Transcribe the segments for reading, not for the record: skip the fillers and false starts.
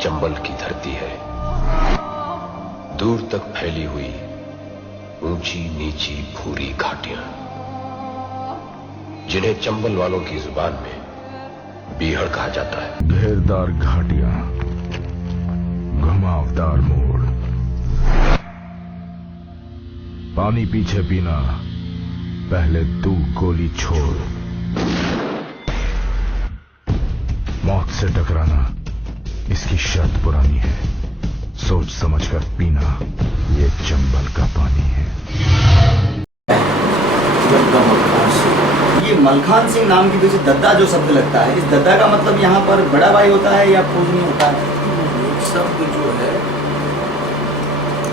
चंबल की धरती है। दूर तक फैली हुई ऊंची नीची भूरी घाटियां, जिन्हें चंबल वालों की जुबान में बीहड़ कहा जाता है। घेरदार घाटियां, घुमावदार मोड़, पानी पीछे पीना, पहले तू गोली छोड़। मौत से टकराना इसकी शर्त पुरानी है, सोच समझकर पीना ये चंबल का पानी है। ये मलखान सिंह नाम के पीछे दद्दा जो शब्द लगता है, इस दद्दा का मतलब यहाँ पर बड़ा भाई होता है या पूजनी होता है? शब्द जो है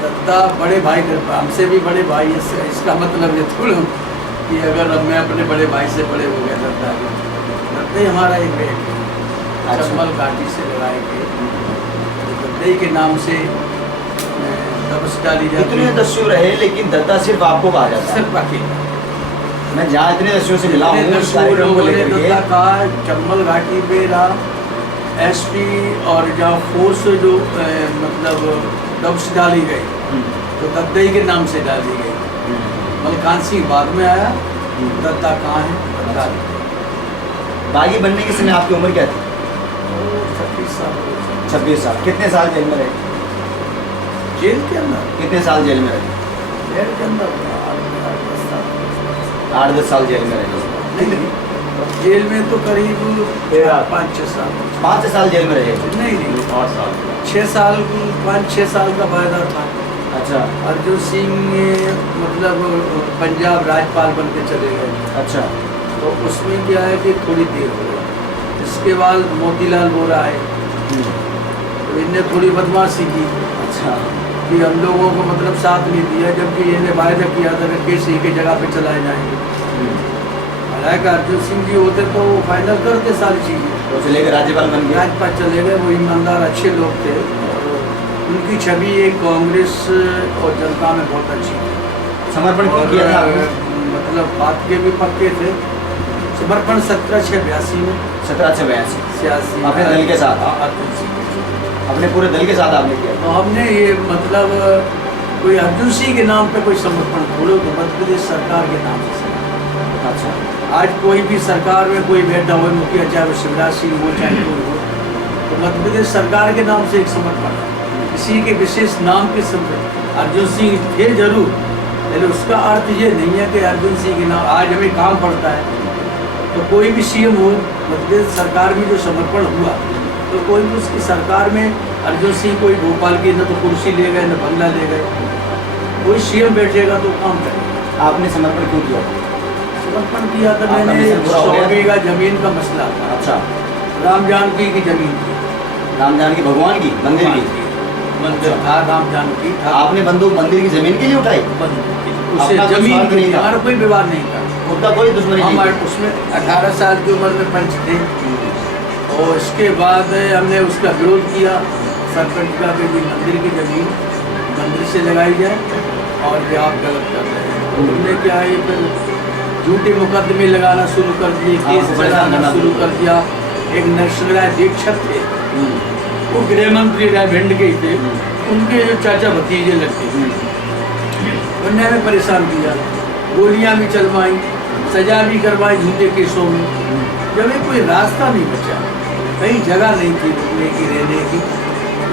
दद्दा बड़े भाई करता, हमसे भी बड़े भाई है। इसका मतलब ये थोड़ा कि अगर मैं अपने बड़े भाई से बड़े हो गया दद्दा ही हमारा एक बेट है, चंबल घाटी से लगाए गए दद्दे के नाम से तपस डाली जाती है। इतने दस्यु रहे लेकिन दद्दा सिर्फ आपको कहा जाता है? सिर्फ अकेला। मैं जहाँ इतने दस्युओं से मिला हूँ दद्दा का चंबल घाटी पे रहा एसपी और जहाँ फोर्स जो मतलब डब्स डाली गई तो दद्दे के नाम से डाली गई। मलखान सिंह बाद में आया, दद्दा कहाँ है? दद्दा बागी बनने के समय आपकी उम्र क्या थी? 26 साल। 26 साल। कितने साल जेल में रहे? जेल के अंदर कितने साल जेल में रहे? जेल के अंदर 8-10 साल जेल में रहे। जेल में तो करीब 5-6 साल। 5 साल जेल में रहे? नहीं 8 साल। 6 साल 5-6 साल का वायदा था। अच्छा। अर्जुन सिंह मतलब पंजाब राज्यपाल बन के चले गए। अच्छा। तो उसमें क्या है कि थोड़ी देर हो गई। इसके बाद मोतीलाल वोरा आए तो इनने थोड़ी बदमाशी की। अच्छा। कि हम लोगों को मतलब साथ नहीं दिया, जबकि इन्हें वायदा किया था कि किसी के जगह पे चलाए जाएंगे। हालांकि अर्जुन सिंह जी होते तो वो फाइनल करते सारी चीज़ें। तो चले गए, राज्यपाल बन गए। राज्यपाल चले गए। वो ईमानदार अच्छे लोग थे और उनकी छवि एक कांग्रेस और जनता में बहुत अच्छी थी। समर्पण किया था मतलब बात के भी पक्के थे। समर्पण 1782 में। 1782 अपने दल के साथ? अर्जुन सिंह अपने पूरे दल के साथ आपने किया? तो हमने ये मतलब कोई अर्जुन सिंह के नाम पे कोई समर्पण बोलो तो मध्य प्रदेश सरकार के नाम से। अच्छा। आज कोई भी सरकार में कोई बैठा हुआ मुखिया, चाहे वो शिवराज सिंह हो चाहे कोई हो, तो मध्य प्रदेश सरकार के नाम से एक समर्पण, किसी के विशेष नाम के समर्पण। अर्जुन सिंह थे जरूर, लेकिन उसका अर्थ ये नहीं है कि अर्जुन सिंह के नाम आज हमें काम पड़ता है। तो कोई भी सीएम हो, मध्य प्रदेश सरकार में जो समर्पण हुआ तो कोई भी उसकी सरकार में अर्जुन सिंह कोई भोपाल की न तो कुर्सी ले गए न बंगला ले गए। कोई सीएम बैठेगा तो काम करेगा। आपने समर्पण क्यों किया? समर्पण किया था मैंने 100 बीघा जमीन का मसला था। अच्छा। राम जानकी की जमीन थी। राम जानकी भगवान की मंदिर की? मंदिर था, राम जानकी था। आपने बंदूक मंदिर की जमीन के लिए उठाई? उससे जमीन के लिए हमारा कोई विवाद नहीं था, उनका कोई दुश्मनी नहीं? हम उसमें 18 साल की उम्र में पंच थे और इसके बाद हमने उसका विरोध किया। सरपंच का कि मंदिर की जमीन मंदिर से लगाई जाए और ये आप गलत कर रहे हैं। तो उन्होंने क्या है फिर झूठे मुकदमे लगाना शुरू कर दिए, केस चलाना शुरू कर दिया। एक नरसिंह दीक्षक थे, वो गृह मंत्री रायभिंड के ही थे, उनके जो चाचा भतीजे लगते थे, उन्होंने हमें परेशान किया। गोलियां भी चलवाई, सजा भी करवाई झूठे केसों में। जब ये कोई रास्ता नहीं बचा, कहीं जगह नहीं थी रुकने की, रहने की,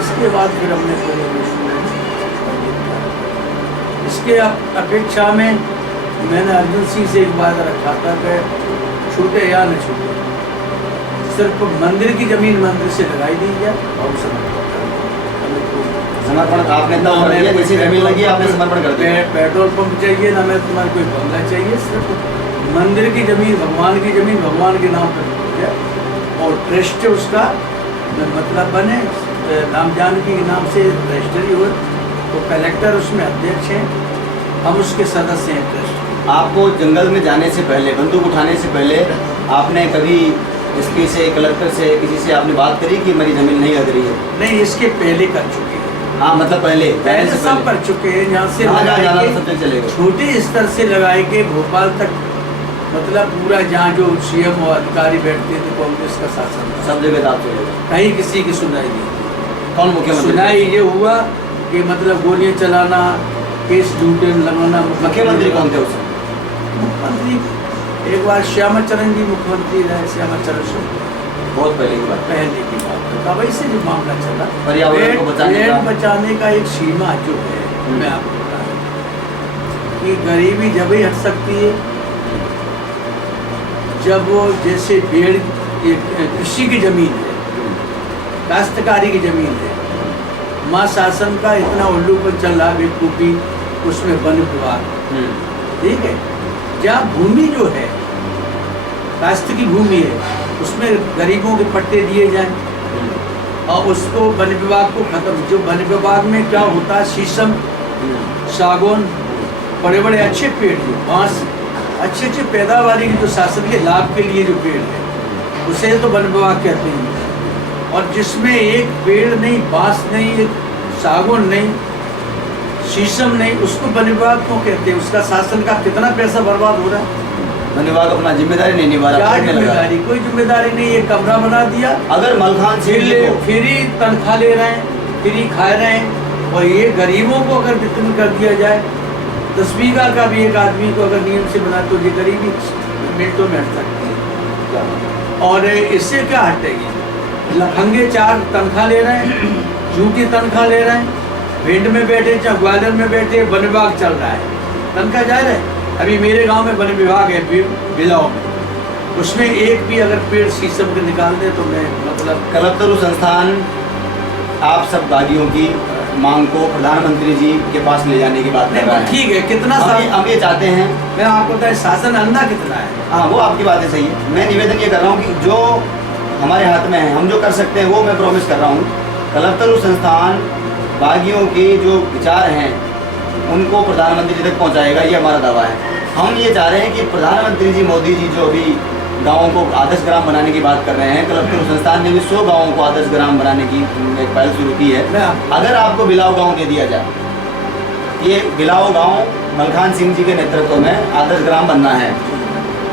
इसके बाद फिर हमने इसके अपेक्षा में मैंने अर्जुन सिंह से एक बात रखा था कि छूटे या न छूटे, सिर्फ मंदिर की जमीन मंदिर से लगाई दी जाए और समर्पण आपने जैसी जमीन लगी आपने समर्पण कर दिया। पेट्रोल पंप चाहिए ना, मैं तुम्हारा कोई बंगला चाहिए, सिर्फ मंदिर की जमीन भगवान के नाम पर हो जाए और ट्रस्ट उसका मतलब बने, राम जानकी के नाम से रजिस्ट्री हो तो कलेक्टर उसमें अध्यक्ष हैं, हम उसके सदस्य हैं ट्रस्ट। आपको जंगल में जाने से पहले, बंदूक उठाने से पहले आपने कभी एसपी से, कलेक्टर से, किसी से आपने बात करी कि मेरी जमीन नहीं लग रही है? नहीं, इसके पहले कर चुके हैं। हाँ, मतलब पहले सब कर चुके हैं। यहाँ से छोटे स्तर से लगाए के भोपाल तक, मतलब पूरा जहाँ जो सीएम और अधिकारी बैठते थे, कांग्रेस का शासन सब जगह आप चले गए, कहीं किसी की सुनाई नहीं। कौन मुख्यमंत्री? सुनाई ये हुआ कि मतलब गोलियां चलाना, केस झूठे लगाना। मुख्यमंत्री कौन थे उस समय? मुख्यमंत्री एक बार श्यामा चरण जी मुख्यमंत्री रहे, श्यामा चरण सिंह, बहुत पहले की बात। पहले की बात है। तब ऐसे जो मामला चला, पर्यावरण को बचाने का एक सीमा जो है, मैं आपको बता दूं कि गरीबी जब ही हट सकती है जब वो जैसे पेड़, कृषि की जमीन है, काश्तकारी की जमीन है, माँ शासन का इतना उल्लू पर चल रहा बेवकूफ़ी, उसमें वन विभाग, ठीक है, जहाँ भूमि जो है काश्त की भूमि है उसमें गरीबों के पट्टे दिए जाएं और उसको वन विभाग को खत्म, जो वन विभाग में क्या होता है, शीशम, सागौन, बड़े बड़े अच्छे पेड़ जो बांस, अच्छे अच्छे पैदावारी के जो शासन के लाभ के लिए जो पेड़ है उसे तो वन विभाग कहते हैं। और जिसमें एक पेड़ नहीं, बांस नहीं, एक सागौन नहीं, शीशम नहीं, उसको वन विभाग क्यों कहते हैं? उसका शासन का कितना पैसा बर्बाद हो रहा है। वन विभाग अपना जिम्मेदारी नहीं निभा रहा। क्या जिम्मेदारी? कोई जिम्मेदारी नहीं। ये कमरा बना दिया, अगर मलखान सिंह जी को फ्री तनख्वाह ले रहे हैं, फ्री खा रहे हैं, और ये गरीबों को अगर वितरण कर दिया जाए 10 बीघा का भी एक आदमी को अगर नियम से बना, तो ये गरीबी मिनटों में हट सकती है। और इससे क्या हटेगी? लफंगे 4 तनख्वाह ले रहे हैं, झूठी तनख्वाह ले रहे हैं, भिंड में बैठे चाहे ग्वालियर में बैठे, वन विभाग चल रहा है, तनख्वाह जा रहा है। अभी मेरे गांव में वन विभाग है बिलाव में, उसमें एक भी अगर पेड़ शीशम के निकाल दे तो मैं मतलब। कलपतरू संस्थान आप सब बागियों की मांग को प्रधानमंत्री जी के पास ले जाने की बात कर रहा है। ठीक है, कितना हम ये चाहते हैं, मैं आपको बताया शासन अंधा कितना है। हाँ वो आपकी बातें सही है। मैं निवेदन ये कर रहा हूँ कि जो हमारे हाथ में है, हम जो कर सकते हैं वो मैं प्रॉमिस कर रहा हूँ। कलपतरू संस्थान बागियों के जो विचार हैं उनको प्रधानमंत्री जी तक पहुँचाएगा, ये हमारा दावा है। हम ये चाह रहे हैं कि प्रधानमंत्री जी, मोदी जी जो अभी गाँवों को आदर्श ग्राम बनाने की बात कर रहे हैं, कलपतरू संस्थान ने भी 100 गाँवों को आदर्श ग्राम बनाने की एक पहल शुरू की है। अगर आपको बिलाव गाँव दे दिया जाए, ये बिलाव गाँव मलखान सिंह जी के नेतृत्व में आदर्श ग्राम बनना है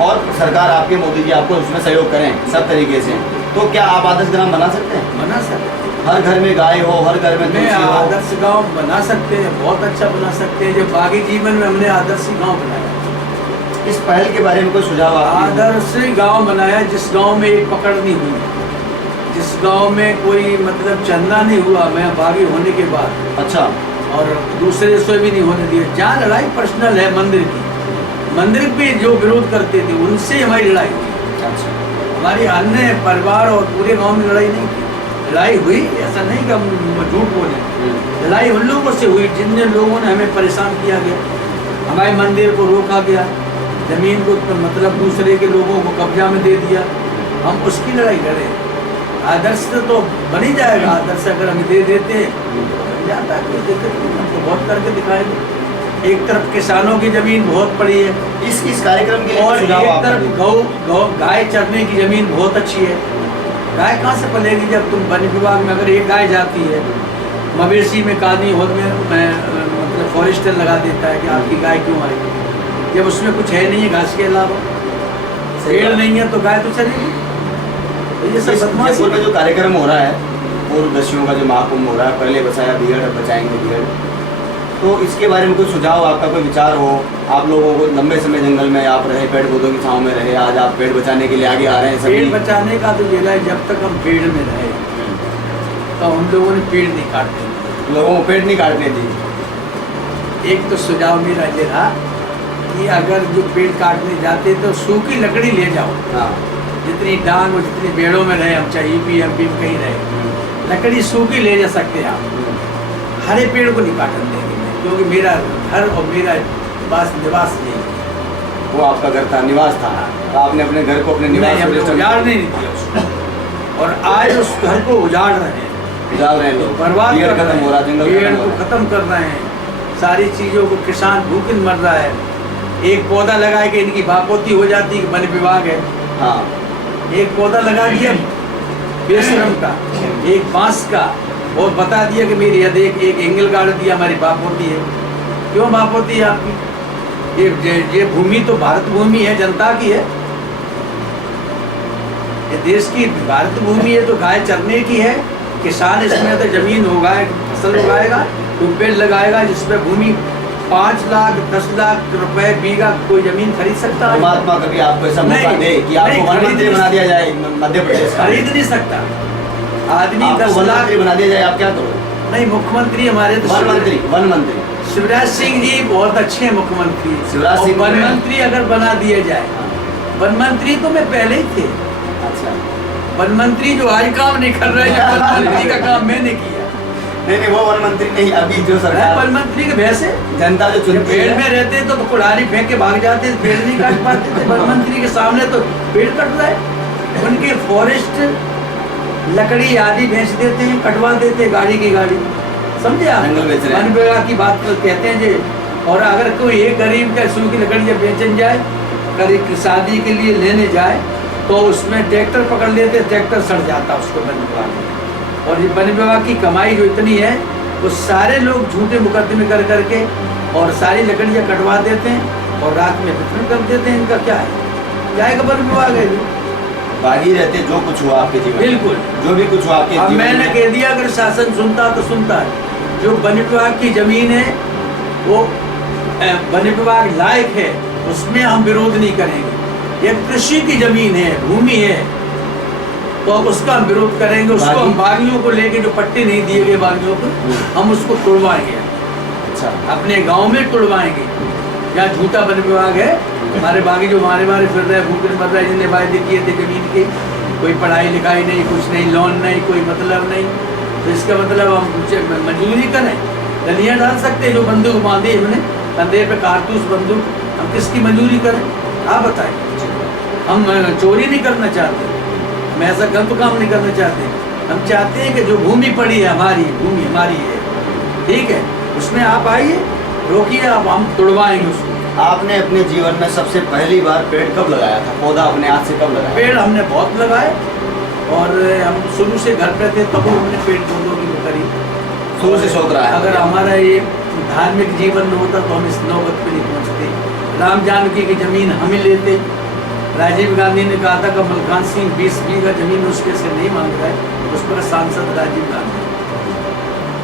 और सरकार आपके, मोदी जी आपको उसमें सहयोग करें सब तरीके से, तो क्या आप आदर्श ग्राम बना सकते हैं? बना सकते हैं। हर घर में गाय हो, हर घर में तुलसी हो। आदर्श गांव बना सकते हैं, बहुत अच्छा बना सकते हैं। जो बागी जीवन में हमने आदर्श गांव बनाया, इस पहल के बारे में कोई सुझाव? आदर्श गांव बनाया जिस गांव में एक पकड़ नहीं हुई, जिस गांव में कोई मतलब चंदा नहीं हुआ मैं बागी होने के बाद। अच्छा। और दूसरे से भी नहीं होने दिया। जहाँ लड़ाई पर्सनल है मंदिर की, मंदिर पे जो विरोध करते थे उनसे हमारी लड़ाई हुई। अच्छा। हमारी अन्य परिवार और पूरे गांव में लड़ाई नहीं की। लड़ाई हुई, ऐसा नहीं कि हम झूठ बोले, लड़ाई उन लोगों से हुई जिन लोगों ने हमें परेशान किया गया, हमारे मंदिर को रोका गया, जमीन को मतलब दूसरे के लोगों को कब्जा में दे दिया, हम उसकी लड़ाई लड़े। आदर्श तो बन ही जाएगा, आदर्श अगर हम दे देते बन जाता, कोई दिक्कत नहीं, हम तो बहुत करके दिखाएंगे। एक तरफ किसानों की जमीन बहुत पड़ी है इस कार्यक्रम के लिए, और एक तरफ गाय चरने की जमीन बहुत अच्छी है। गाय कहाँ से पलेगी जब तुम वन विभाग में अगर एक गाय जाती है, मवेशी में कानी होद में मतलब फॉरेस्टर लगा देता है कि आपकी गाय क्यों आएगी, जब उसमें कुछ है नहीं है घास के अलावा, पेड़ नहीं है तो गाय तो चलेगी। तो ये सब जयपुर में जो कार्यक्रम हो रहा है, पूर्वदर्शियों का जो महाकुंभ हो रहा है, पहले बचाया भीड़, अब बचाएंगे भीड़, तो इसके बारे में कोई सुझाव, आपका कोई विचार हो? आप लोगों को लंबे समय जंगल में आप रहे, पेड़ पौधों की छांव में रहे, आज आप पेड़ बचाने के लिए आगे आ रहे हैं। पेड़ बचाने का तो ये है, जब तक हम पेड़ में रहे तो हम लोगों ने पेड़ नहीं काटते, लोगों को पेड़ नहीं काटने दी। एक तो सुझाव मेरा ये रहा कि अगर जो पेड़ काटने जाते तो सूखी लकड़ी ले जाओ। हाँ। जितनी डांग और जितनी पेड़ों में रहे, हम चाहे यूपी एमपी में कहीं रहे, लकड़ी सूखी ले जा सकते हैं आप। हरे पेड़ को नहीं काटने देंगे, क्योंकि मेरा घर और मेरा निवास नहीं, वो आपका घर था, निवास था, आपने अपने घर को अपने निवास को उजाड़ नहीं दिया उसको, और आज उस घर को उजाड़ रहे हैं, लोग बर्बाद कर खत्म हो रहा है, पेड़ को खत्म कर रहे हैं, सारी चीज़ों को किसान भूखे मर रहा है। एक पौधा लगाए कि इनकी बापोती हो जाती है, वन विभाग है। हाँ। एक पौधा लगा दिया बेशरम का, एक बांस का, और बता दिया कि मेरी यदि एक एंगल गाड़ दिया, हमारी बाप होती है। क्यों बाप होती है आपकी? ये भूमि तो भारत भूमि है, जनता की है, ये देश की भारत भूमि है, तो गाय चरने की है, किसान इसमें तो जमीन उगाए, फसल उगाएगा, तो पेड़ लगाएगा, जिसमें भूमि 5 लाख 10 लाख रुपए बीघा कोई जमीन खरीद सकता है। परमात्मा कभी आपको ऐसा मौका नहीं, दे कि नहीं, आपको वन खरीद मंत्री नहीं बना दिया जाए मध्य प्रदेश का, खरीद नहीं सकता आदमी। आपको 10 वन लाख मंत्री बना दिया जाए, आप क्या करोगे? नहीं, मुख्यमंत्री हमारे तो वन मंत्री शिवराज सिंह जी बहुत अच्छे हैं मुख्यमंत्री। शिवराज और सिंह वन जी- मंत्री अगर बना दिए जाए, वन मंत्री तो मैं पहले ही थे। अच्छा, वन मंत्री जो आज काम नहीं कर रहे हैं, वन मंत्री का काम मैंने किया। नहीं वो वन मंत्री नहीं, अभी जो मैं सरकार वन मंत्री के भैसे जनता जो जब चुनती पेड़ है, में रहते तो कुल्हाड़ी फेंक के भाग जाते, पेड़ नहीं काट पाते थे। वन मंत्री के सामने तो पेड़ कट रहे, उनके फॉरेस्ट लकड़ी आदि बेच देते हैं, कटवा देते हैं गाड़ी की गाड़ी, समझे आप? जंगल बेच रहे हैं। वन विभाग की बात कहते हैं जी। और अगर कोई एक गरीब का सूखी लकड़ी जब बेचन जाए, गरीब की शादी के लिए लेने जाए, तो उसमें ट्रैक्टर पकड़ लेते, ट्रैक्टर सड़ जाता उसको वन विभाग में। और ये वन विभाग की कमाई जो इतनी है, वो सारे लोग झूठे मुकदमे कर करके और सारी लकड़ियाँ कटवा देते हैं और रात में वितरण कर देते हैं। इनका क्या है? क्या है वन विभाग है ये? बागी रहते जो कुछ हुआ आपके जीवन में, बिल्कुल। जो भी कुछ हुआ आपके अब जीवन मैंने में, कह दिया, अगर शासन सुनता तो सुनता है। जो वन विभाग की जमीन है वो वन विभाग लायक है, उसमें हम विरोध नहीं करेंगे। ये कृषि की जमीन है, भूमि है, तो अब उसका हम विरोध करेंगे। उसको हम बागियों को लेके, जो पट्टे नहीं दिए गए बागियों को, हम उसको तोड़वाएंगे। अच्छा, अपने गांव में तोड़वाएंगे। जहाँ झूठा वन विभाग है, हमारे बागी जो मारे फिर रहे, भूखे मर रहे, जिन्हें वायदे किए थे जमीन के, कोई पढ़ाई लिखाई नहीं, कुछ नहीं, लोन नहीं, कोई मतलब नहीं, तो इसका मतलब हम कुछ मजदूरी करें? गलियाँ डाल सकते हैं। जो बंदूक बांधी हमने कंधे पे, कारतूस बंदूक, हम किसकी मजदूरी करें? आप बताएं। हम चोरी नहीं करना चाहते, हम ऐसा गलत काम नहीं करना चाहते। हम चाहते हैं कि जो भूमि पड़ी है हमारी, भूमि हमारी है, ठीक है, उसमें आप आइए, रोकिए, आप, हम तोड़वाएंगे उसको। आपने अपने जीवन में सबसे पहली बार पेड़ कब लगाया था? पौधा अपने हाथ से कब लगाया? पेड़ हमने बहुत लगाए, और हम शुरू से घर पे थे तब हमने पेड़ पौधों की वो करी। शुरू से शौक रहा है। अगर हमारा ये धार्मिक जीवन में होता तो हम इस नौबत पे नहीं पहुँचते। राम जानकी की जमीन हम ही लेते। राजीव गांधी ने कहा था कि मलखान सिंह 20 बीघा जमीन उसके से नहीं मांग रहा है, उस पर सांसद राजीव गांधी,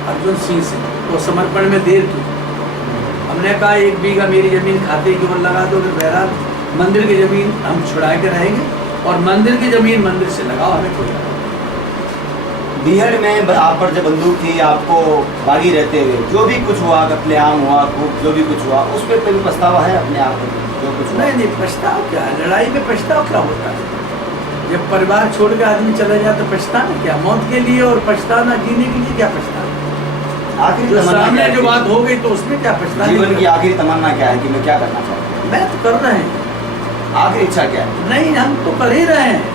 अर्जुन सिंह से, तो समर्पण में देर की। हमने कहा 1 बीघा मेरी जमीन खाते की ओर लगा दो, फिर बहरहाल मंदिर की जमीन हम छुड़ा के रहेंगे, और मंदिर की जमीन मंदिर से लगाओ, हमें कोई बीहड़ में आप पर जब बंदूक थी, आपको बागी रहते हुए जो भी कुछ हुआ, कत्लेआम हुआ, जो भी कुछ हुआ, उस पर कोई पछतावा है अपने आप को? जो कुछ हुआ? नहीं, पछताव क्या है? लड़ाई में पछताव क्या होता है? जब परिवार छोड़ के आदमी चला जाए तो पछताना क्या? मौत के लिए और पछताना, जीने के लिए क्या पछताना? आखिरी जो तमन्ना सामने क्या है जो कि- बात हो गई तो उसमें क्या पछताना? जीवन की आखिरी तमन्ना क्या है कि मैं क्या करना चाहता हूँ? मैं तो कर रहे हैं। आखिरी इच्छा क्या है? नहीं, हम तो कर ही रहे हैं,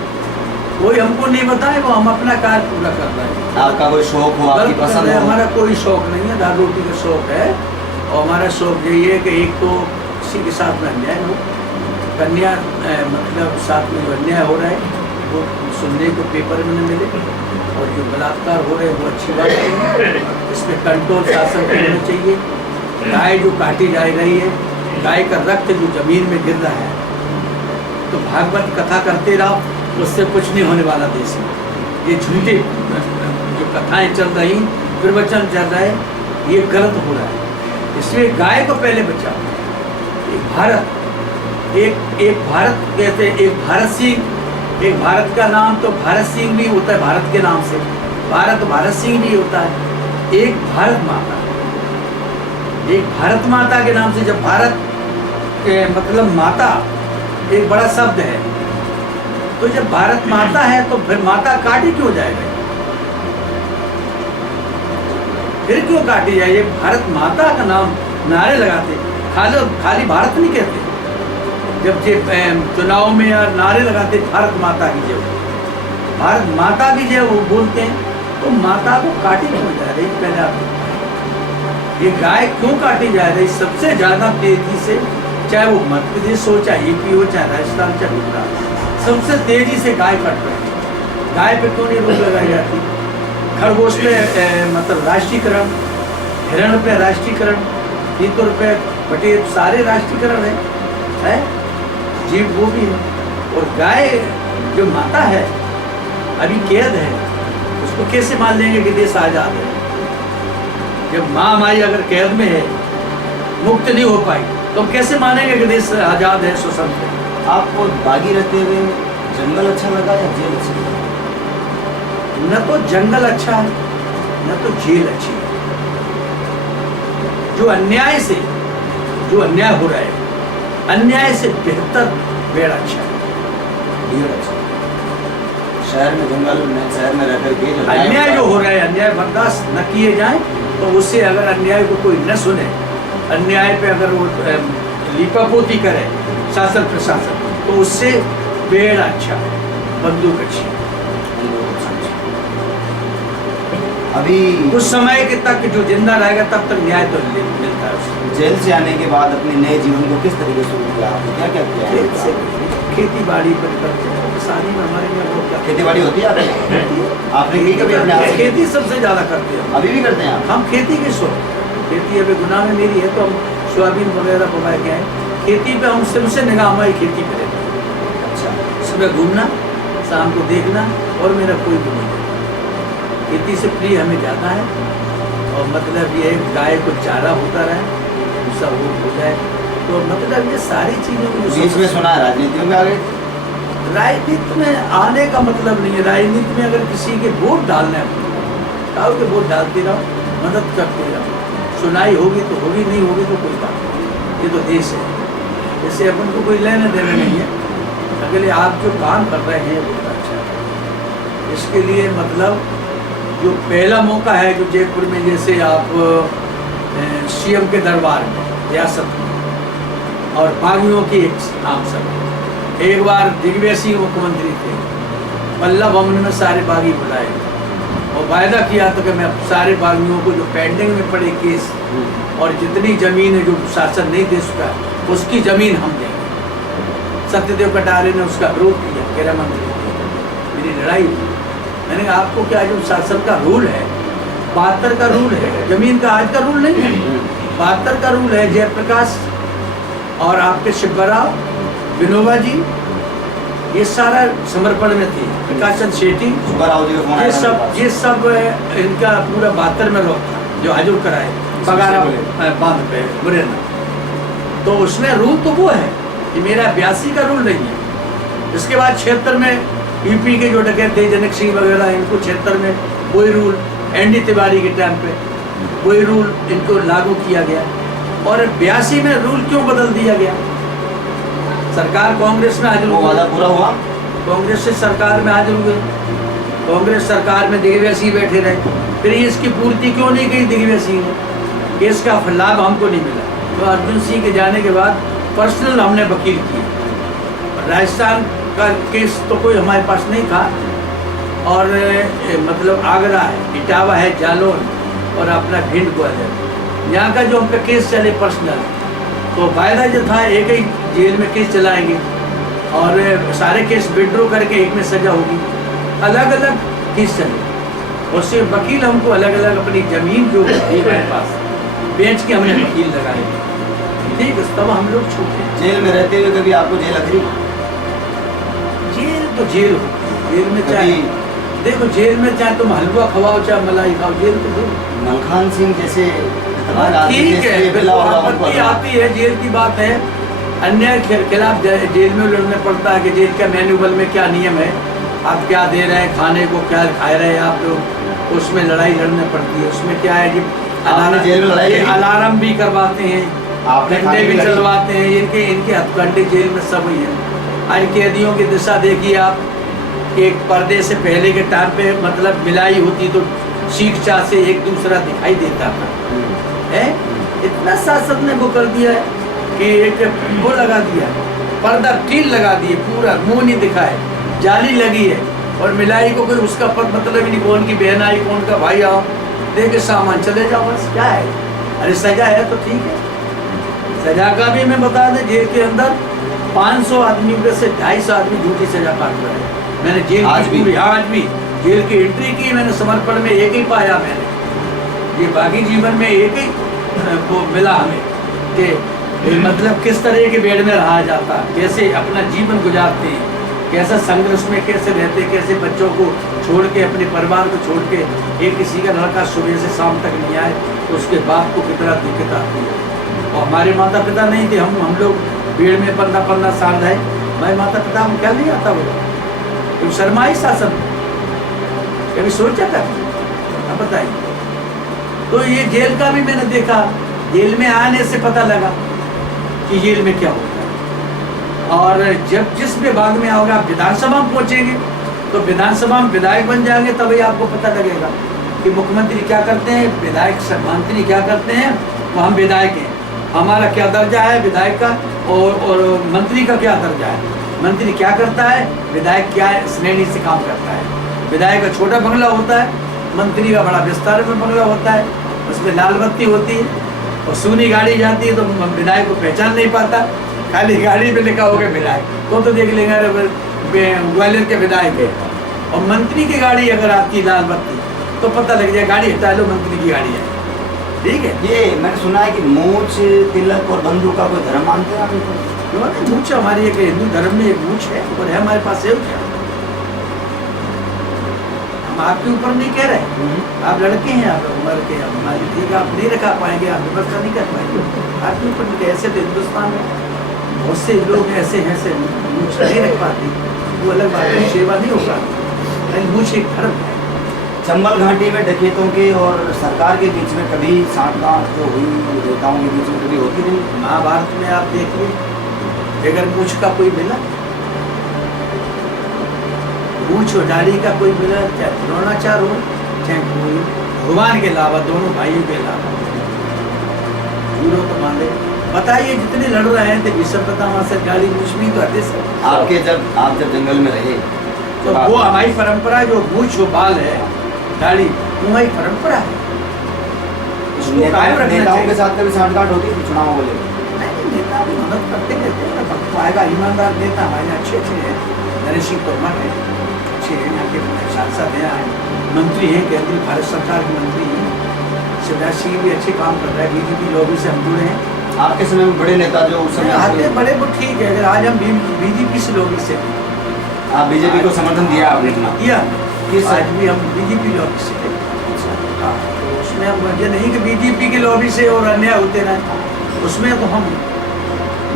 कोई हमको नहीं बताए, वो हम अपना कार्य पूरा कर रहे हैं। आपका कोई शौक हो, आपकी गलत कर पसंद रहे हैं, हो? हमारा कोई शौक नहीं है, दाल रोटी का शौक है। और हमारा शौक यही है कि एक तो किसी के साथ में अन्याय हो, कन्या मतलब साथ में जो अन्याय हो रहा है वो सुनने को पेपर में न मिले, और जो बलात्कार हो रहे हैं वो अच्छी बात है। इसमें कंट्रोल शासन होना चाहिए। गाय जो काटी जा रही है, गाय का रक्त जो जमीन में गिर रहा है, तो भागवत कथा करते रहो, उससे कुछ नहीं होने वाला देश में। ये झूठे जो कथाएं चल रही, प्रवचन चल रहा है, ये गलत हो रहा है। इसलिए गाय को पहले बचाओ। एक भारत, एक भारत कहते हैं, एक भारत सिंह, एक भारत का नाम तो भारत सिंह भी होता है, भारत के नाम से भारत सिंह भी होता है। एक भारत माता, एक भारत माता के नाम से, जब भारत के मतलब माता एक बड़ा शब्द है, तो जब भारत माता है तो फिर माता काटी क्यों जाएगी? फिर क्यों काटी जाए? ये भारत माता का नाम नारे लगाते, खाली भारत नहीं कहते। जब ये चुनाव में यार नारे लगाते भारत माता की जय, भारत माता की जय वो बोलते हैं, तो माता को काटी क्यों जा रही? पहले आप, ये गाय क्यों काटी जा रही सबसे ज्यादा तेजी से? चाहे वो मध्य प्रदेश हो, चाहे यूपी हो, चाहे राजस्थान, चाहे गुजरात, सबसे तेजी से गाय कट रही है। गाय पे क्यों नहीं रोक लगाई जाती? खरगोश पे मतलब राष्ट्रीयकरण, हिरण पे राष्ट्रीयकरण, तीतर पे बटेर, सारे राष्ट्रीयकरण है? जीव वो भी है। और गाय जो माता है, अभी कैद है, उसको तो कैसे मान लेंगे कि देश आजाद है? जब माँ हमारी अगर कैद में है, मुक्त नहीं हो पाई, तो हम कैसे मानेंगे कि देश आजाद है, स्वतंत्र है? आपको बागी रहते हुए जंगल अच्छा लगा या जेल अच्छी लगी? न तो जंगल अच्छा है, न तो जेल अच्छी है। जो अन्याय हो रहा है, अन्याय से बेहतर बेड़ अच्छा है। बेड़ अच्छा। शहर में जंगल में, शहर में रहकर के जो अन्याय जो हो रहा है, अन्याय बर्दाश्त न किए जाए, तो उससे अगर अन्याय को कोई न सुने, अन्याय पे अगर वो लीपापोती करे शासन प्रशासन, तो उससे बेड़ अच्छा है, बंदूक अच्छी है। अभी उस समय के तक जो जिंदा रहेगा तब तक न्याय तो मिलता है उसको। जेल से आने के बाद अपने नए जीवन को किस तरीके से शुरू किया आपने? क्या क्या किया खेत से है? खेती बाड़ी पर करते हैं, किसानी में हमारे यहाँ बहुत क्या खेती बाड़ी होती है आपने? आपने की कभी अपने हाथ से? खेती सबसे ज्यादा करते हैं। अभी भी करते हैं आप? हम खेती के शौक, खेती अभी गुनाह में मेरी है, तो हम सोयाबीन वगैरह उगा के आए। खेती पे हम सबसे निगाह हमारी खेती पे रहती है। अच्छा। सुबह घूमना, शाम को देखना, और मेरा कोई भी नहीं है। खेती से प्रिय हमें ज़्यादा है, और मतलब ये गाय को चारा होता रहे, भूसा वो हो जाए, तो मतलब ये सारी चीज़ों को बीच में सुना है राजनीति में आ गए? राजनीति में आने का मतलब नहीं है। राजनीति में अगर किसी के वोट डालना है, कहो कि वोट डालते रहो, मदद करते रहो, सुनाई होगी तो होगी, नहीं होगी तो कोई बात नहीं। ये तो देश है, इससे अपन को कोई लेने देने नहीं है। अगले आप जो काम कर रहे हैं बहुत अच्छा है। इसके लिए मतलब जो पहला मौका है, जो जयपुर में जैसे आप सीएम के दरबार में, रियासत में, और बागियों की एक आम सभा, एक बार दिग्विजय सिंह मुख्यमंत्री थे, मल्ला भवन में सारे बागी बुलाए और वायदा किया था कि मैं सारे बागियों को जो पेंडिंग में पड़े केस और जितनी जमीन है जो शासन नहीं दे सका, उसकी जमीन हम देंगे। सत्यदेव कटारे ने उसका विरोध किया, गृह मंत्री, मेरी लड़ाई हुई। मैंने कहा आपको क्या, जो शासन का रूल है 72 का रूल है, जमीन का आज का रूल नहीं है, 72 का रूल है। जयप्रकाश और आपके शिवराव, विनोबा जी, ये सारा समर्पण में थे, प्रकाश चंद्र शेट्टी, ये सब इनका पूरा 72 में रोक था, जो हजूर कराए बगारा बांध पे मुरैना। तो उसमें रूल तो वो है, कि मेरा 82 का रूल नहीं है। इसके बाद 76 में यूपी के जो डकैत थे, जनक सिंह वगैरह, इनको 76 में वही रूल, एनडी तिवारी के टाइम पे वही रूल इनको लागू किया गया। और 82 में रूल क्यों बदल दिया गया? सरकार कांग्रेस में हाजिर, वो वादा पूरा हुआ, कांग्रेस से सरकार में हाजिर हुए, कांग्रेस सरकार में दिग्विजय सिंह बैठे रहे, फिर इसकी पूर्ति क्यों नहीं की दिग्विजय सिंह ने? इसका लाभ हमको नहीं मिला। तो अर्जुन सिंह के जाने के बाद पर्सनल हमने वकील किए। राजस्थान का केस तो कोई हमारे पास नहीं था, और मतलब आगरा है, इटावा है, जालौन, और अपना भिंड ग्वालियर, यहाँ का जो हम पे केस चले पर्सनल, तो वायदा जो था एक ही जेल में केस चलाएंगे और सारे केस विड्रॉ करके एक में सजा होगी। अलग अलग केस चले, और सिर्फ वकील हमको अलग अलग अपनी जमीन जो थी मेरे पास बेच के हमने वकील लगाए, ठीक है, तब हम लोग छूटे। जेल में रहते हुए कभी आपको जेल अखरी? जेल तो जेल हो, जेल में चाहे देखो, जेल में चाहे तुम हलवा खवाओ चाहे मलाई खाओ, जेल तो हो। मलखान सिंह जैसे ठीक है, बिल्कुल आपत्ति आती है, जेल की बात है। अन्याय के खिलाफ जेल में लड़ना पड़ता है कि जेल का मैनुअल में क्या नियम है, आप क्या दे रहे हैं खाने को, क्या खा रहे हैं आप लोग, उसमें लड़ाई लड़नी पड़ती है। उसमें क्या है कि जेल में लड़ाई अलार्म भी करवाते हैं, डंडे भी चलवाते हैं, इनके हथकंडे जेल में सब ही है। आज कैदियों की दिशा देखिए आप, एक पर्दे से पहले के टाइम पे मतलब मिलाई होती तो सीट चाह से एक दूसरा दिखाई देता था, है? इतना शासन ने वो कर दिया है कि एक वो लगा दिया, पर्दा टील लगा दिए, पूरा मुंह नहीं दिखाए, जाली लगी है, और मिलाई को कोई उसका पद मतलब ही नहीं, कौन की बहन आई, कौन का भाई आओ, दे के सामान चले जाओ, बस क्या है। अरे सजा है तो ठीक है, सजा का भी मैं बता दें, जेल के अंदर 500 आदमी में से 250 आदमी झूठी सजा काट रहे हैं। मैंने जेल आज भी जेल की एंट्री की, मैंने समर्पण में एक ही पाया, मैंने ये बाकी जीवन में एक ही वो मिला हमें कि मतलब किस तरह के बेड में रहा जाता, कैसे अपना जीवन गुजारते हैं, कैसा संघर्ष में कैसे रहते, कैसे बच्चों को छोड़ के, अपने परिवार को छोड़ के, एक किसी का लड़का सुबह से शाम तक नहीं आए तो उसके बाप को कितना दिक्कत आती है। और हमारे माता पिता नहीं थे, हम लोग भीड़ में 15-15 साल रहे। हमारे माता पिता को क्या नहीं आता वो, तो शर्माई शासन कभी सोचा था? अब बताइए। तो ये जेल का भी मैंने देखा, जेल में आने से पता लगा कि जेल में क्या होता है। और जब जिस विभाग में आओगे, आप विधानसभा में पहुंचेंगे तो विधानसभा में विधायक बन जाएंगे, तभी आपको पता लगेगा कि मुख्यमंत्री क्या करते हैं, विधायक मंत्री क्या करते हैं। तो हम विधायक हैं, हमारा क्या दर्जा है विधायक का, और मंत्री का क्या दर्जा है, मंत्री क्या करता है, विधायक क्या श्रेणी से काम करता है। विधायक का छोटा बंगला होता है, मंत्री का बड़ा विस्तार में बंगला होता है, उसमें लाल बत्ती होती है और सूनी गाड़ी जाती है तो विधायक को पहचान नहीं पाता, खाली गाड़ी पे लिखा होगा विधायक, तो देख लेंगे अरे ग्वालियर के विधायक है। और मंत्री की गाड़ी अगर आपकी लाल बत्ती तो पता लग जाए गाड़ी हटा लो, मंत्री की गाड़ी है। ठीक है। ये मैंने सुना है कि मूछ, तिलक और बंदूक का कोई धर्म मानते हैं आप? मूछ हमारी एक हिंदू धर्म में एक मूछ है और है हमारे पास सेव क्या, हम आपके ऊपर नहीं कह रहे, आप लड़के हैं, आप उम्र के, हमारी ठीक आप नहीं रखा पाएंगे, आप व्यवस्था नहीं कर पाएंगे, आपके ऊपर नहीं। ऐसे तो हिंदुस्तान में बहुत से लोग ऐसे हैं से मूछ नहीं रख पाते, वो अलग बात है, सेवा नहीं होगा, लेकिन मूछ एक धर्म है। चंबल घाटी में डकैतों के और सरकार के बीच में कभी सांठगांठ जो हुई नेताओं के बीच में कभी होती नहीं? महाभारत में आप देखिए, अगर मूछ का कोई मिला, मूछ और दाढ़ी का कोई मिला, चाहे द्रोणाचार्य हो चाहे कोई भगवान के अलावा, दोनों भाइयों के अलावा, पूरा तो मान ले। बताइए जितने लड़ रहे थे विश्व पितामह से गाड़ी मूछ भी तो आते सर। आपके आप जब जंगल में रहे तो वो हमारी परंपरा, जो मूछ जो बाल है, दाढ़ी, वो हमारी परंपरा है, उसको कायम रखना चाहिए। नेताओं के साथ कभी सांठगांठ होती थी चुनाव को लेकर? नहीं, नेता भी मदद करते रहते हैं, वक्त आएगा। ईमानदार नेता हमारे अच्छे हैं, नरेश सिंह तोमर है, अच्छे हैं, यहाँ के सांसद हैं, मंत्री हैं, केंद्रीय भारत सरकार के मंत्री हैं। शिवराज सिंह भी अच्छे काम कर रहा है, बीजेपी लॉबी से हम जुड़े हैं। आपके समय में बड़े नेता जो उस समय आते बड़े वो ठीक है, अगर आज हम बीजेपी से लॉबी से, आप बीजेपी को समर्थन दिया आपने? किया, किस आज भी हम बीजेपी लॉबी से हैं। हाँ, तो उसमें हम ये नहीं कि बीजेपी की लॉबी से और अन्याय होते रहे, उसमें तो हम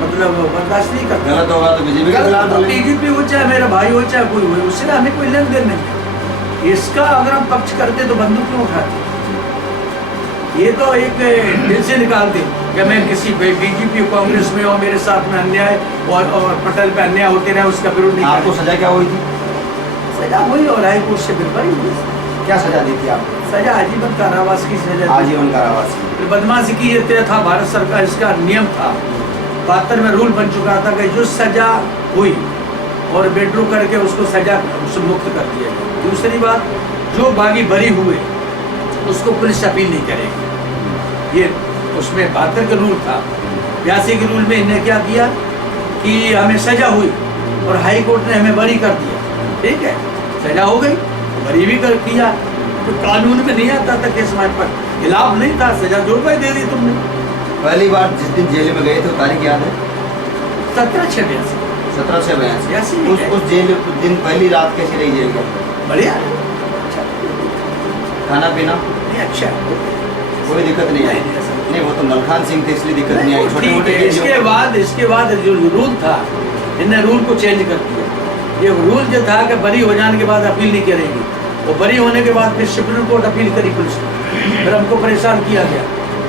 मतलब बर्दाश्त नहीं करते। गलत होगा तो बीजेपी के खिलाफ बोलेंगे। बीजेपी हो चाहे मेरा भाई हो चाहे कोई हो, उससे हमें कोई लेन देन नहीं। इसका अगर हम पक्ष करते तो बंदूक क्यों उठाते? ये तो एक दिल से निकालते कि मैं किसी बीजेपी कांग्रेस में और मेरे साथ में अन्याय और पटल पे अन्याय होते रहे, उसका विरोध नहीं। आपको सजा क्या हुई थी? सजा हुई और हाई कोर्ट से बिल्कुल हुई। क्या सजा दी थी आपको? सजा आजीवन कारावास की सजा। आजीवन कारावास की। बदमाशी की ये तय था भारत सरकार, इसका नियम था 72 में रूल बन चुका था कि जो सजा हुई और बेड्रू करके उसको सजा उससे मुक्त कर दिया। दूसरी बात, जो बागी बरी हुए उसको पुलिस अपील नहीं करेगी। ये उसमें 72 का रूल था। 82 के रूल में इन्हें क्या किया कि हमें सजा हुई और हाई कोर्ट ने हमें बरी कर दिया। ठीक है, सजा हो गई, बरी भी कर दिया। तो कानून में नहीं आता था केस हमारे पर, खिलाफ नहीं था, सजा जो रुपये दे दी तुमने। पहली बार जिस दिन जेल में गए थे वो तारीख याद है? 17/6/82। 17/6/82। उस जेल दिन पहली रात कैसी रही जेल में? बढ़िया, खाना पीना नहीं अच्छा, कोई दिक्कत नहीं आई? नहीं, वो तो मलखान सिंह थे इसलिए दिक्कत नहीं आई। छोटे मोटे इसके बाद जो रूल था, इन्हें रूल को चेंज कर दिया। ये रूल जो था कि बरी हो जाने के बाद अपील नहीं करेगी, और बरी होने के बाद फिर सुप्रीम कोर्ट अपील करी पुलिस, फिर हमको परेशान किया गया,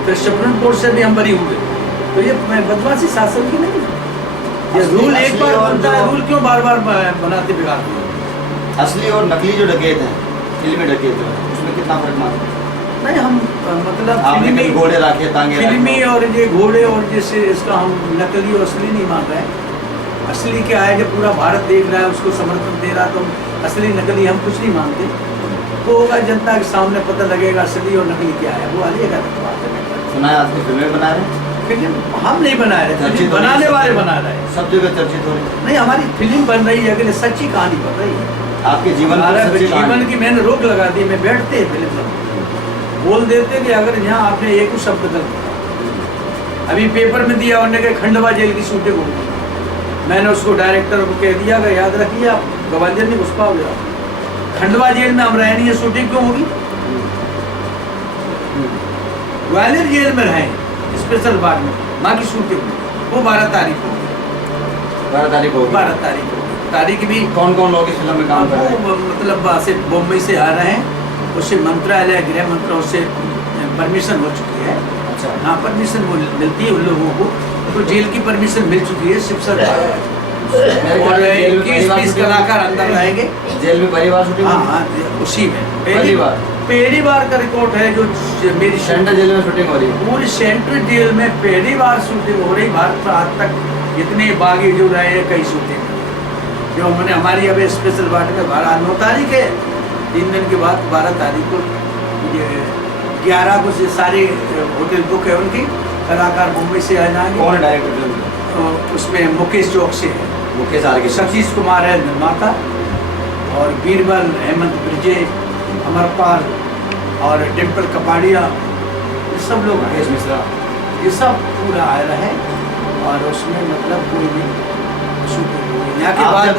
फिर सुप्रीम कोर्ट से भी हम बरी हुए। तो ये बदमाशी शासन की नहीं है। ये रूल एक बार बनता है, रूल क्यों बार बार बनाते बिगाड़ते हैं? असली और नकली जो डकैत हैं, फिल्मी डकैत हैं, उसमें कितना फर्क मानते हैं? नहीं, हम मतलब फिल्मी घोड़े राखे तांगे फिल्मी और ये घोड़े और जैसे इसका हम नकली और असली नहीं मान रहे हैं। असली क्या है कि पूरा भारत देख रहा है, उसको समर्थन दे रहा, तो असली नकली हम कुछ नहीं मानते। वो होगा जनता के सामने पता लगेगा असली और नकली क्या है, वो आलिएगा। सुना है आपकी फिल्में बना रहे? फिल्म हम नहीं बना रहे, फिल्म बनाने वाले बना रहे हैं। सब जगह चर्चित हो रही। नहीं, हमारी फिल्म बन रही है, अगले सच्ची कहानी बन रही है। आपके जीवन की मैंने रोक लगा दी। मैं बैठते हैं फिल्म बोल देते कि अगर यहाँ आपने एक शब्द गलत, अभी पेपर में दिया उन्होंने कहा खंडवा जेल की शूटिंग होगी, मैंने उसको डायरेक्टर को कह दिया कि याद रखिए आप ग्वालियर नहीं घुस पाओगे। खंडवा जेल में हम रहे नहीं, ये शूटिंग क्यों होगी? ग्वालियर जेल में रहे स्पेशल वार्ड में, माँ की शूटिंग वो 12 तारीख को 12 तारीख को 12 तारीख को तारीख भी कौन कौन लोग इस फिल्म में काम कर रहे हैं? मतलब से बम्बई से आ रहे हैं, उससे मंत्रालय गृह मंत्रालय से परमिशन हो चुकी है। अच्छा। हाँ परमिशन मिलती है उन लोगों को, तो जेल की परमिशन मिल चुकी है शिवसर और 21-20 कलाकार अंदर रहेंगे। जेल में पहली बार शूटिंग? हाँ उसी में पहली बार का रिकॉर्ड है जो मेरी सेंट्रल जेल में शूटिंग हो रही है। पूरी सेंट्रल जेल में पहली बार शूटिंग हो रही। भारत में आज तक इतने बागी जो रहे हैं कई शूटिंग जो मैंने हमारी अब स्पेशल वार्ड में 9 तारीख है, 3 दिन के बाद 12 तारीख को ये 11 को से सारे होटल बुक है उनकी, कलाकार मुंबई से आ जाएंगे। कौन है डायरेक्टर? उसमें मुकेश चौक से है, मुकेश आर के सतीश कुमार है निर्माता, और बीरबल, हेमंत ब्रिजे, अमरपाल और डिम्पल कपाड़िया, ये सब लोग मुकेश मिश्रा, ये सब पूरा आ रहा है। और उसमें मतलब कोई भी शूटिंग यहाँ के बाद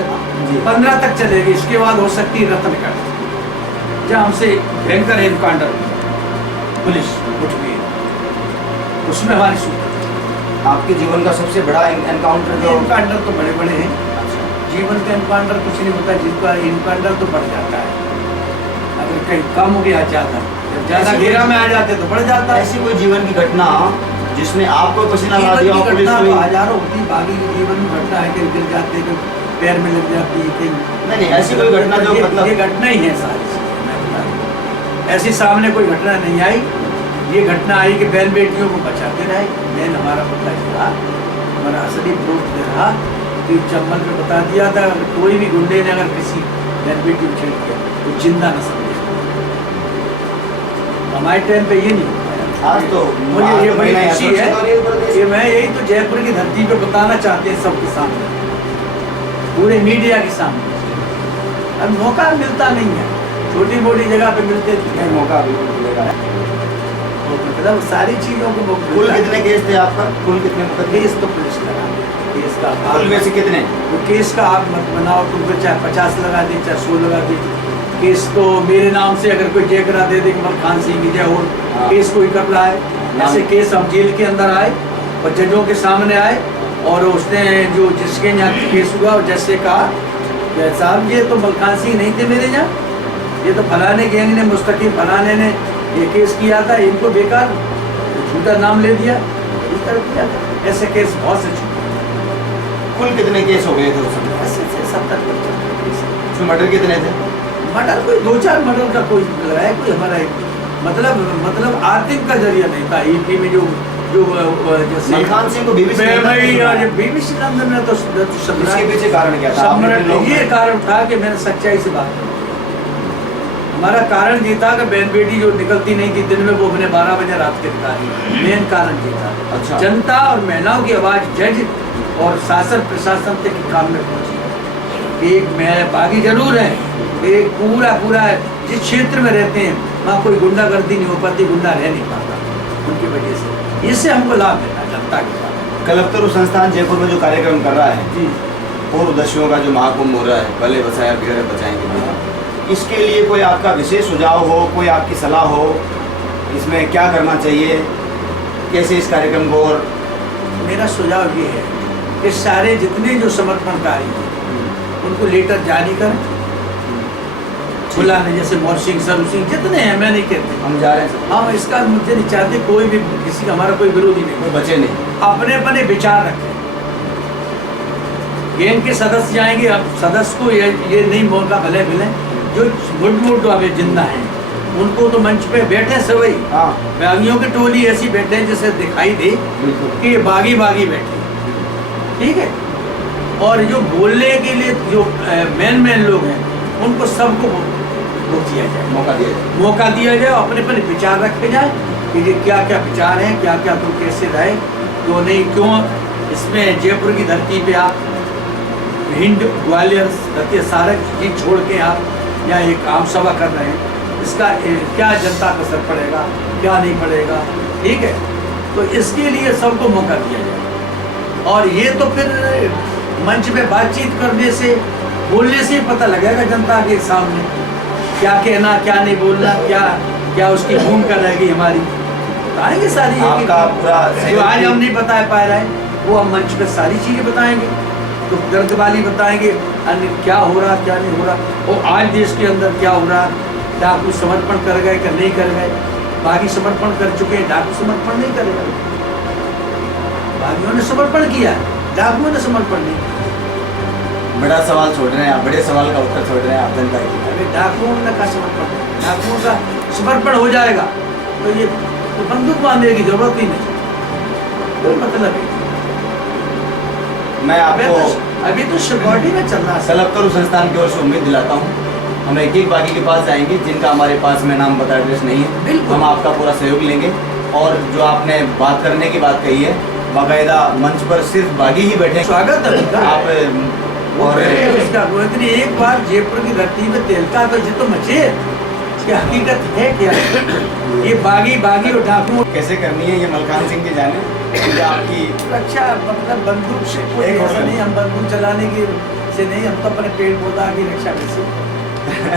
15 तक चलेगी। इसके बाद हो सकती है रतनगढ़, जहाँ हमसे भयंकर एनकाउंटर पुलिस उठ गई, उसमें हमारी शूटिंग। आपके जीवन का सबसे बड़ा एनकाउंटर जो? एनकाउंटर तो बड़े बड़े हैं, जीवन का एनकाउंटर कुछ नहीं होता, जिनका एनकाउंटर तो बढ़ जाता है। अगर कहीं कम हो गया ज़्यादा, जब ज़्यादा घेरा में आ जाते तो बढ़ जाता है। ऐसी कोई जीवन की घटना जिसमें आपको पसीना ला दिया? पुलिस तो हजारों होती, बाकी जीवन में घटना है, कहीं गिर जाते, कहीं पैर में लग जाती है, कहीं नहीं ऐसी कोई घटना जो मतलब ये घटना ही है सारी, मैं बता दूं। ऐसी सामने कोई घटना नहीं आई। ये घटना आई कि बहन बेटियों को बचाते रहे। मैंने हमारा पता चला, हमारा असली प्रूफ रहा कि चंबल में बता दिया था अगर कोई भी गुंडे ने अगर किसी बहन बेटी को छेड़ दिया तो जिंदा न समझे। हमारे टाइम पे ये नहीं होता। आज तो मुझे ये बड़ी खुशी है कि मैं यही तो जयपुर की धरती पे बताना चाहते हैं सबके सामने, पूरे मीडिया के सामने। अब मौका मिलता नहीं है, छोटी मोटी जगह पे मिलते थे, मौका भी मिलेगा। तो मतलब सारी चीजों को कुल कितने केस थे आपका? कुल कितने मुकदमे? केस तो पुलिस लगा केस का कुल में से कितने? तो केस का आप मत बनाओ, तुमको चाहे 50 लगा दे चाहे 100 लगा दे। केस तो मेरे नाम से अगर कोई जय करा दे कमल खान सिंह की जय हो, केस कोई कर रहा है। ऐसे केस हम जेल के अंदर आए और जजों के सामने आए और उसने जो जिसके यहाँ केस हुआ और जैसे कहा साहब ये तो मलखान सिंह नहीं थे मेरे यहाँ, ये तो फलाने गैंग ने मुस्तकीम फलाने ने ये केस किया था, इनको बेकार झूठा नाम ले दिया, इस तरह किया था। ऐसे केस बहुत से छूटे। कुल कितने केस हो गए थे उस समय? ऐसे 70-75 केस। उसमें मर्डर कितने थे? मर्डर कोई 2-4 मर्डर का कोई लगाया, कोई हमारा मतलब आर्थिक का जरिया नहीं था। ईपी में जो जैसे मलखान सिंह को बीबीसी लंदन में तो इसके पीछे कारण क्या था? ये कारण था कि मैंने सच्चाई से बात की। हमारा कारण ये था कि बहन बेटी जो निकलती नहीं थी दिन में, वो अपने 12 बजे रात के निकाली। मेन कारण ये था। अच्छा। जनता और महिलाओं की आवाज जज और शासन प्रशासन तक काम में पहुंची। एक मैं बागी जरूर है, एक पूरा जिस क्षेत्र में रहते हैं वहाँ कोई गुंडागर्दी नहीं हो पाती, गुंडा रह नहीं पाता उनकी वजह से। इससे हमको लाभ मिला जनता के साथ। कलपतरू संस्थान जयपुर में जो कार्यक्रम कर रहा है जी, पूर्वदर्शियों का जो महाकुंभ हो रहा है, पहले बचाया बिगड़े बचाएंगे, इसके लिए कोई आपका विशेष सुझाव हो, कोई आपकी सलाह हो, इसमें क्या करना चाहिए, कैसे इस कार्यक्रम को? और मेरा सुझाव ये है कि सारे जितने जो समर्पणकारी हैं उनको लेटर जारी करें, बुलाने जैसे मोर सिंह सरू सिंह जितने हैं, मैं नहीं कहते हम जा रहे हैं। हम इसका मुझे नहीं चाहते कोई भी किसी हमारा कोई विरोधी नहीं, कोई बचे नहीं, अपने अपने विचार रखें। गैंग के सदस्य जाएंगे, अब सदस्य को ये नहीं मौका भले मिले, जो मुठ वाले जिंदा हैं उनको तो मंच पे बैठे सवई। हाँ, बागियों की टोली ऐसी बैठे जैसे दिखाई दे कि ये बागी बैठे, ठीक है। और जो बोलने के लिए जो मेन लोग हैं उनको सबको वो दिया जाए, मौका दिया जाए, अपने अपने विचार रखे जाए कि ये क्या क्या विचार हैं, क्या क्या तुम कैसे रहे, क्यों नहीं, क्यों इसमें जयपुर की धरती पे आप भिंड ग्वालियर रतिया सारा चीज छोड़ के आप यहाँ एक आम सभा कर रहे हैं, इसका क्या जनता का असर पड़ेगा, क्या नहीं पड़ेगा, ठीक है। तो इसके लिए सबको मौका दिया जाए। और ये तो फिर मंच पे बातचीत करने से, बोलने से ही पता लगेगा जनता के सामने क्या कहना, क्या नहीं बोलना, क्या क्या उसकी भूमिका रहेगी हमारी। बताएंगे सारी आपका पूरा जो आज हम नहीं बता पा रहे हैं वो हम मंच पे सारी चीजें बताएंगे, तो दर्द वाली बताएंगे, अन्य क्या हो रहा क्या नहीं हो रहा, और आज देश के अंदर क्या हो रहा, डाकू समर्पण कर गए कि नहीं कर गए, बागी समर्पण कर चुके हैं, डाकू समर्पण नहीं कर गए, बागियों ने समर्पण किया, डाकुओं ने समर्पण नहीं किया। बड़ा सवाल छोड़ रहे हैं आप, बड़े सवाल का उत्तर छोड़ रहे हैं आप जनता की। अरे डाकुओं ने का समर्पण, डाकुओं का समर्पण हो जाएगा तो ये तो बंदूक बांधने की जरूरत ही नहीं, कोई मतलब नहीं। मैं आपको अभी तो सिक्योरिटी में चलना है। कलपतरू संस्थान की ओर से उम्मीद दिलाता हूँ, हम एक एक बागी के पास जाएंगे जिनका हमारे पास में नाम पता एड्रेस नहीं है, बिल्कुल। हम आपका पूरा सहयोग लेंगे। और जो आपने बात करने की बात कही है, बाकायदा मंच पर सिर्फ बागी ही बैठे, स्वागत है उनका। आप और इसका इतनी एक बार जयपुर की धरती में तेल का तो जितो मचे, क्या हकीकत है क्या? ये बागी बागी और डाकू कैसे करनी है ये मलकान सिंह की जाने, ये आपकी रक्षा मतलब बंदूक से कोई एक ऐसा और नहीं, हम बंदूक चलाने की से नहीं, हम तो अपने पेड़ पौधा की रक्षा कैसे